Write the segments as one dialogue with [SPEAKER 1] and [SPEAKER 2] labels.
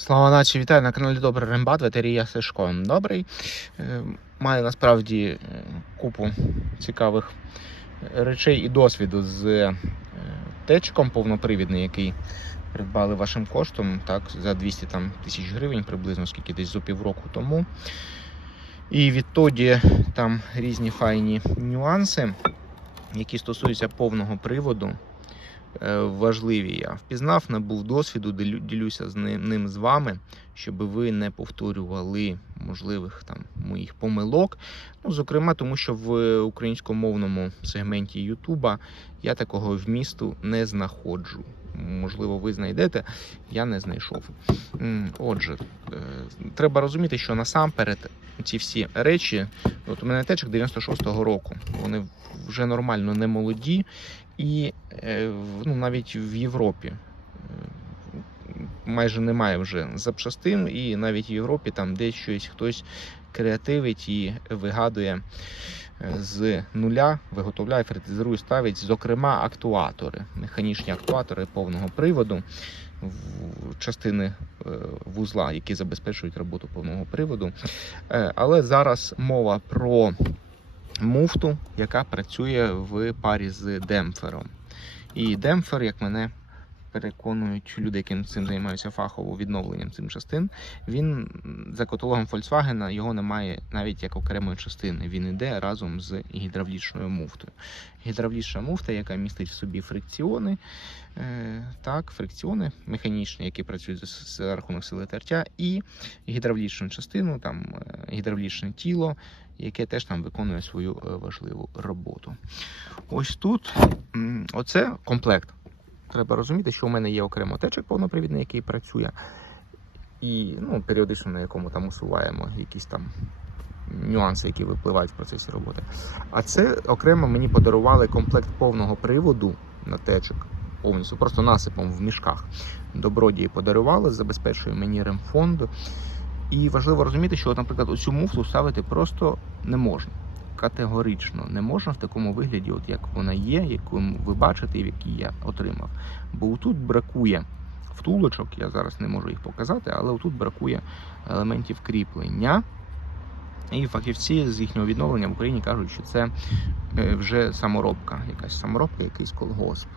[SPEAKER 1] Слава наче, вітаю на каналі Добрий Рембат, ветерія Сишко. Добрий. Маю насправді е, купу цікавих речей і досвіду з е, течком повнопривідний, який придбали вашим коштом, так, за 200 там, тисяч гривень приблизно, скільки десь зо півроку тому. І відтоді там різні файні нюанси, які стосуються повного приводу важливі. Я впізнав, набув досвіду, ділю- ділюся з ним, ним з вами, щоб ви не повторювали можливих там моїх помилок. Ну, зокрема, тому що в українськомовному сегменті Ютуба я такого вмісту не знаходжу. Можливо, ви знайдете, я не знайшов. Отже, е, треба розуміти, що насамперед ці всі речі, от у мене течок 96-го року, вони вже нормально не молоді, і е, ну, навіть в Європі е, майже немає вже запчастин, і навіть в Європі там десь щось хтось креативить і вигадує з нуля, виготовляє, фретизирує, ставить, зокрема, актуатори, механічні актуатори повного приводу. Частини е, вузла, які забезпечують роботу повного приводу. Е, Але зараз мова про муфту, яка працює в парі з демпфером. І демпфер, як мене переконують люди, які цим займаються фахово відновленням цим частин, він за каталогом Volkswagen його немає навіть як окремої частини. Він іде разом з гідравлічною муфтою. Гідравлічна муфта, яка містить в собі фрикціони, е, так, фрикціони механічні, які працюють за рахунок сили тертя, і гідравлічну частину, там е, гідравлічне тіло, яке теж там виконує свою е, важливу роботу. Ось тут оце комплект. Треба розуміти, що у мене є окремо течик повнопривідний, який працює, і ну, періодично на якому там усуваємо якісь там нюанси, які випливають в процесі роботи. А це окремо мені подарували комплект повного приводу на течик. Повністю просто насипом в мішках. Добродії подарували, забезпечує мені ремфонд. І важливо розуміти, що, наприклад, оцю муфту ставити просто не можна. Категорично не можна в такому вигляді, от як вона є, яку ви бачите, в якій я отримав. Бо тут бракує втулочок, я зараз не можу їх показати, але тут бракує елементів кріплення. І фахівці з їхнього відновлення в Україні кажуть, що це е, вже саморобка, якась саморобка, якийсь колгосп.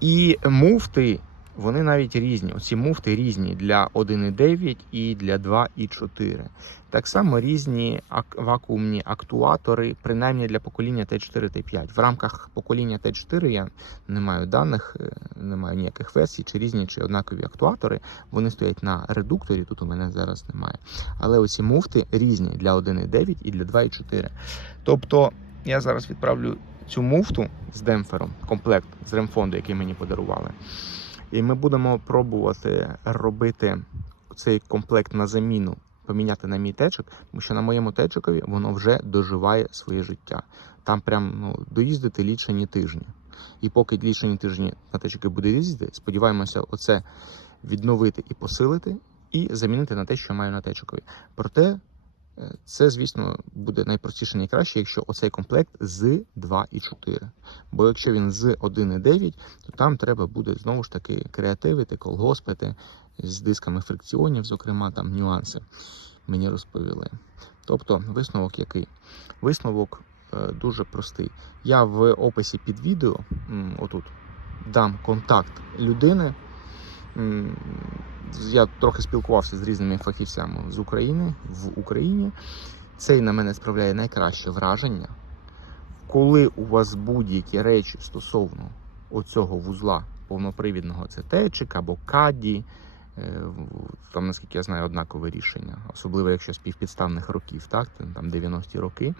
[SPEAKER 1] І муфти, вони навіть різні. Оці муфти різні для 1,9 і для 2,4. Так само різні ак- вакуумні актуатори, принаймні для покоління Т4 Т5. В рамках покоління Т4 я не маю даних, е, не маю ніяких версій, чи різні, чи однакові актуатори. Вони стоять на редукторі, тут у мене зараз немає. Але оці муфти різні для 1,9 і для 2,4. Тобто я зараз відправлю цю муфту з демпфером, комплект з ремфонду, який мені подарували. І ми будемо пробувати робити цей комплект на заміну, поміняти на мій течок, тому що на моєму течикові воно вже доживає своє життя. Там прям ну, доїздити лічені тижні. І поки лічені тижні на течики буде їздити, сподіваємося, оце відновити і посилити, і замінити на те, що маю на течикові. Проте це, звісно, буде найпростіше, найкраще, якщо оцей комплект з 2,4. Бо якщо він з 1,9, то там треба буде знову ж таки креативити, колгоспити з дисками фрикціонів, зокрема, там нюанси мені розповіли. Тобто, висновок який? Висновок е, дуже простий. Я в описі під відео, отут, дам контакт людини. Я трохи спілкувався з різними фахівцями з України в Україні. Цей на мене справляє найкраще враження. Коли у вас будь-які речі стосовно оцього вузла повнопривідного, це течик або каді, там, наскільки я знаю, однакове рішення, особливо якщо з півпідставних років, так, там 90-ті роки,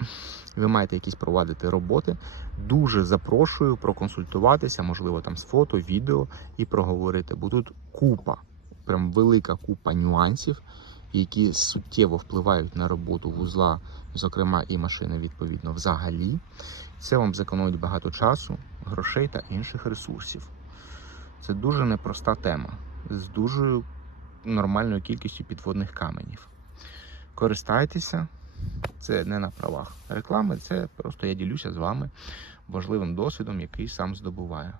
[SPEAKER 1] ви маєте якісь провадити роботи. Дуже запрошую проконсультуватися, можливо, там з фото, відео і проговорити, бо тут купа, прям велика купа нюансів, які суттєво впливають на роботу вузла, зокрема і машини, відповідно, взагалі. Це вам зекономить багато часу, грошей та інших ресурсів. Це дуже непроста тема з дуже нормальною кількістю підводних каменів. Користайтеся, це не на правах реклами, це просто я ділюся з вами важливим досвідом, який сам здобуваю.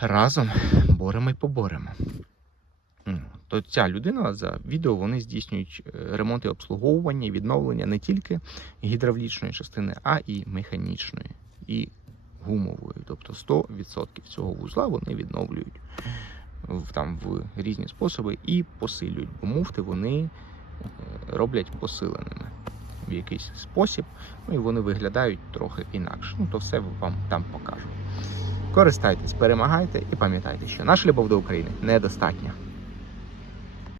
[SPEAKER 1] Разом боремо і поборемо. то ця людина за відео вони здійснюють е, ремонт обслуговування, і відновлення не тільки гідравлічної частини, а і механічної, і гумової. Тобто 100% цього вузла вони відновлюють в, там, в різні способи і посилюють, бо муфти вони е, роблять посиленими в якийсь спосіб, ну і вони виглядають трохи інакше. Ну, то все вам там покажу. Користайтесь, перемагайте і пам'ятайте, що наша любов до України недостатня.